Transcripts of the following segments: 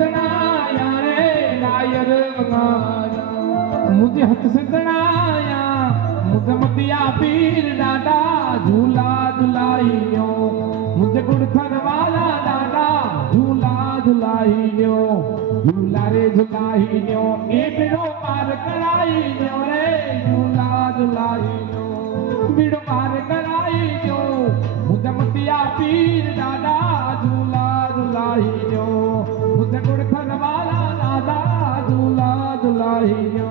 संतनाया रे नायर मंगाया मुझे हथ संतनाया मुझे मतिया पीर दादा झूला झुलाइयो मुझे गुड़थन वाला दादा झूला झुलाइयो झूला रे झुलाइयो ए बिड़ो पार कराइयो रे झूला झुलाइयो बिड़ो पार कराइयो मुझे मतिया पीर दादा झूला झुलाइयो मुझे गुड़थन वाला दादा झूला झुलाइयो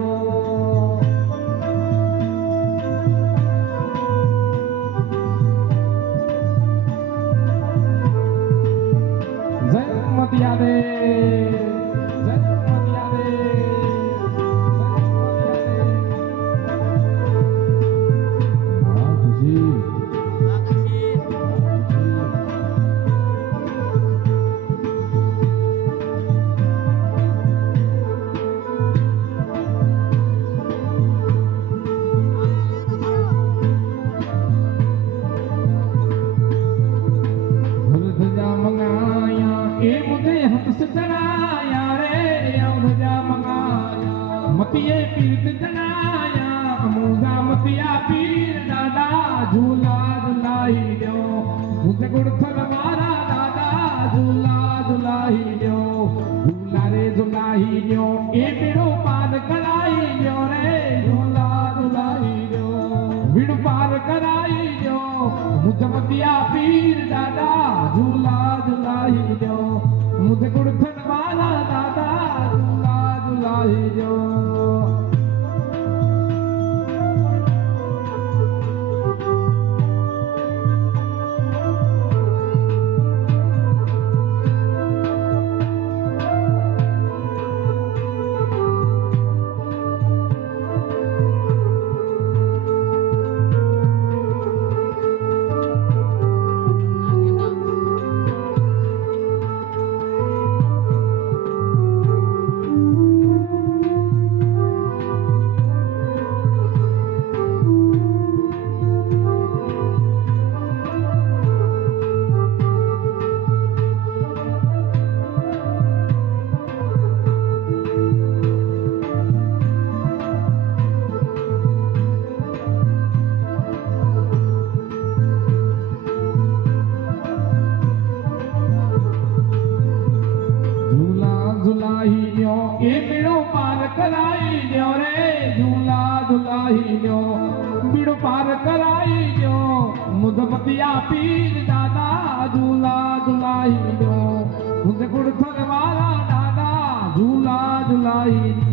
मतिया दे मतिया दे मतिये पीर जनाया मुझा मतिया पीर दादा झूला झुलाइयो मुझे गुड़थल वाला दादा झूला झुलाइयो झूला रे झुलाइयो ए बिड़ो पार कराइयो रे झूला झुलाइयो बिड़ो पार कराइयो मुझे मतिया पीर दादा झूला झुलाइयो मुझे गुड़थल वाला दादा झूला झुलाइयो झुलाइयो ए बिड़ो पार कराइयो रे झूला झुलाइयो बिड़ो पार कराइयो मुझे मतिया पीर दादा झूला झुलाइयो मुझे गुड़थल वाला दादा झूला झुलाइयो